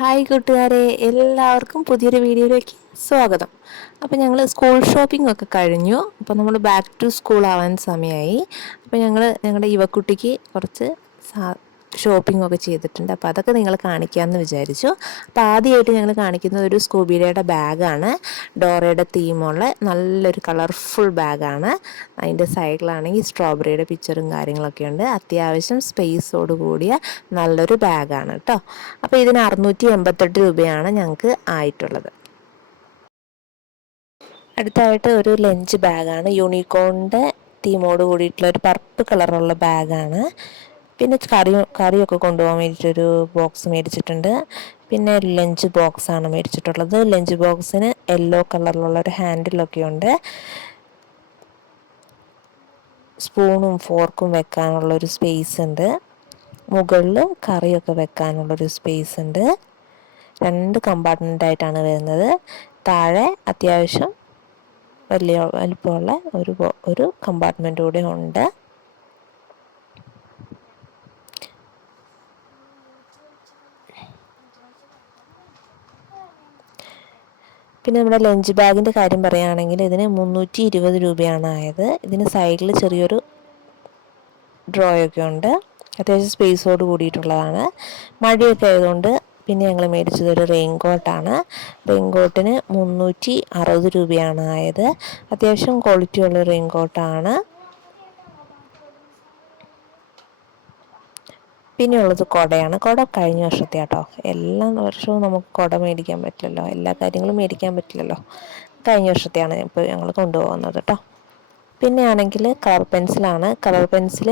Hi കൂട്ടുകാരെ, എല്ലാവർക്കും പുതിയൊരു വീഡിയോയിലേക്ക് സ്വാഗതം. അപ്പോൾ ഞങ്ങൾ സ്കൂൾ ഷോപ്പിംഗ് ഒക്കെ കഴിഞ്ഞു. അപ്പോൾ നമ്മൾ ബാക്ക് ടു സ്കൂൾ ആവാൻ സമയമായി. അപ്പോൾ ഞങ്ങളുടെ യുവക്കുട്ടിക്ക് കുറച്ച് ഷോപ്പിംഗ് ഒക്കെ ചെയ്തിട്ടുണ്ട്. അപ്പോൾ അതൊക്കെ നിങ്ങൾ കാണിക്കാമെന്ന് വിചാരിച്ചു. അപ്പോൾ ആദ്യമായിട്ട് ഞങ്ങൾ കാണിക്കുന്നത് ഒരു സ്കൂബിഡയുടെ ബാഗാണ്. ഡോറയുടെ തീമുള്ള നല്ലൊരു കളർഫുൾ ബാഗാണ്. അതിൻ്റെ സൈഡിലാണെങ്കിൽ സ്ട്രോബെറിയുടെ പിക്ചറും കാര്യങ്ങളൊക്കെ ഉണ്ട്. അത്യാവശ്യം സ്പേസോട് കൂടിയ നല്ലൊരു ബാഗാണ് കേട്ടോ. അപ്പോൾ ഇതിന് 688 രൂപയാണ് ഞങ്ങൾക്ക് ആയിട്ടുള്ളത്. അടുത്തായിട്ട് ഒരു ലഞ്ച് ബാഗാണ്. യൂണിക്കോണിൻ്റെ തീമോട് കൂടിയിട്ടുള്ള ഒരു പർപ്പിൾ കളറുള്ള ബാഗാണ്. പിന്നെ കറിയൊക്കെ കൊണ്ടുപോകാൻ വേണ്ടിയിട്ടൊരു ബോക്സ് മേടിച്ചിട്ടുണ്ട്. പിന്നെ ലഞ്ച് ബോക്സാണ് മേടിച്ചിട്ടുള്ളത്. ലഞ്ച് ബോക്സിന് യെല്ലോ കളറിലുള്ള ഒരു ഹാൻഡിലൊക്കെ ഉണ്ട്. സ്പൂണും ഫോർക്കും വെക്കാനുള്ളൊരു സ്പേസ് ഉണ്ട്. മുകളിൽ കറിയൊക്കെ വെക്കാനുള്ളൊരു സ്പേസ് ഉണ്ട്. 2 കമ്പാർട്ട്മെൻ്റായിട്ടാണ് വരുന്നത്. താഴെ അത്യാവശ്യം വലിപ്പമുള്ള ഒരു കമ്പാർട്ട്മെൻറ്റ് കൂടെ ഉണ്ട്. പിന്നെ നമ്മുടെ ലഞ്ച് ബാഗിൻ്റെ കാര്യം പറയുകയാണെങ്കിൽ ഇതിന് 320 രൂപയാണ് ആയത്. ഇതിന് സൈഡിൽ ചെറിയൊരു ഡ്രോയൊക്കെ ഉണ്ട്. അത്യാവശ്യം സ്പേസോട് കൂടിയിട്ടുള്ളതാണ്. മഴയൊക്കെ ആയതുകൊണ്ട് പിന്നെ ഞങ്ങൾ മേടിച്ചത് ഒരു റെയിൻകോട്ടാണ്. റെയിൻകോട്ടിന് 360 രൂപയാണ് ആയത്. അത്യാവശ്യം ക്വാളിറ്റിയുള്ള റെയിൻകോട്ടാണ്. പിന്നെയുള്ളത് കുടയാണ്. കുട കഴിഞ്ഞ വർഷത്തെ കേട്ടോ. എല്ലാ വർഷവും നമുക്ക് കുട മേടിക്കാൻ പറ്റില്ലല്ലോ, എല്ലാ കാര്യങ്ങളും മേടിക്കാൻ പറ്റില്ലല്ലോ. കഴിഞ്ഞ വർഷത്തെയാണ് ഇപ്പോൾ ഞങ്ങൾ കൊണ്ടുപോകുന്നത് കേട്ടോ. പിന്നെ ആണെങ്കിൽ കളർ പെൻസിലാണ്. കളർ പെൻസിൽ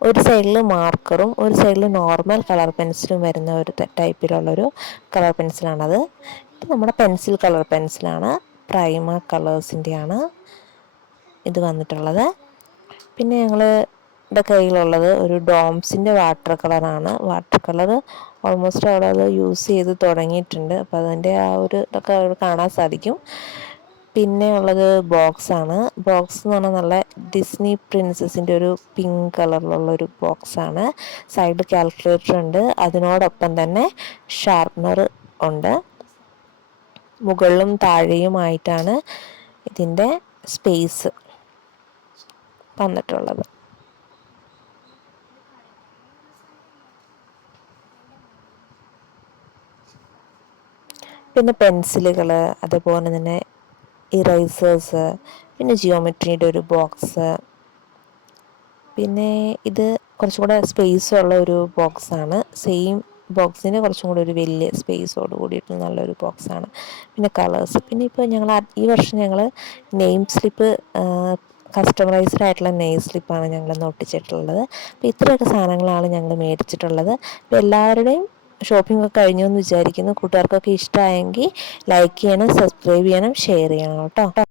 ഒരു സൈഡിൽ മാർക്കറും ഒരു സൈഡിൽ നോർമൽ കളർ പെൻസിലും വരുന്ന ഒരു ടൈപ്പിലുള്ളൊരു കളർ പെൻസിലാണത്. ഇത് നമ്മുടെ പെൻസിൽ കളർ പെൻസിലാണ്. പ്രൈമ കളേഴ്സിൻ്റെയാണ് ഇത് വന്നിട്ടുള്ളത്. പിന്നെ ഞങ്ങളുടെ കയ്യിലുള്ളത് ഒരു ഡോംസിൻ്റെ വാട്ടർ കളറാണ്. വാട്ടർ കളർ ഓൾമോസ്റ്റ് അവിടെ അത് യൂസ് ചെയ്ത് തുടങ്ങിയിട്ടുണ്ട്. അപ്പോൾ അതിൻ്റെ ആ ഒരു ഇതൊക്കെ അവിടെ കാണാൻ സാധിക്കും. പിന്നെ ഉള്ളത് ബോക്സാണ്. ബോക്സ് എന്ന് പറഞ്ഞാൽ നല്ല ഡിസ്നി പ്രിൻസസിൻ്റെ ഒരു പിങ്ക് കളറിലുള്ളൊരു ബോക്സാണ്. സൈഡിൽ കാൽക്കുലേറ്റർ ഉണ്ട്. അതിനോടൊപ്പം തന്നെ ഷാർപ്നർ ഉണ്ട്. മുകളിലും താഴെയുമായിട്ടാണ് ഇതിൻ്റെ സ്പേസ് വന്നിട്ടുള്ളത്. പിന്നെ പെൻസിലുകൾ, അതുപോലെ തന്നെ ഇറൈസേഴ്സ്, പിന്നെ ജിയോമെട്രിയുടെ ഒരു ബോക്സ്. പിന്നെ ഇത് കുറച്ചും കൂടെ സ്പേസുള്ള ഒരു ബോക്സാണ്. സെയിം ബോക്സിന് കുറച്ചും കൂടി ഒരു വലിയ സ്പേസോട് കൂടിയിട്ട് നല്ലൊരു ബോക്സാണ്. പിന്നെ കളേഴ്സ്. പിന്നെ ഇപ്പോൾ ഈ വർഷം ഞങ്ങൾ നെയിം സ്ലിപ്പ് കസ്റ്റമറൈസ്ഡ് ആയിട്ടുള്ള നെയിം സ്ലിപ്പാണ് ഞങ്ങൾ ഒട്ടിച്ചിട്ടുള്ളത്. അപ്പോൾ ഇത്രയൊക്കെ സാധനങ്ങളാണ് ഞങ്ങൾ മേടിച്ചിട്ടുള്ളത്. അപ്പോൾ എല്ലാവരുടെയും ഷോപ്പിംഗ് ഒക്കെ കഴിഞ്ഞു എന്ന് വിചാരിക്കുന്നു. കൂട്ടുകാർക്കൊക്കെ ഇഷ്ടമായെങ്കിൽ ലൈക്ക് ചെയ്യണം, സബ്സ്ക്രൈബ് ചെയ്യണം, ഷെയർ ചെയ്യണം കേട്ടോ.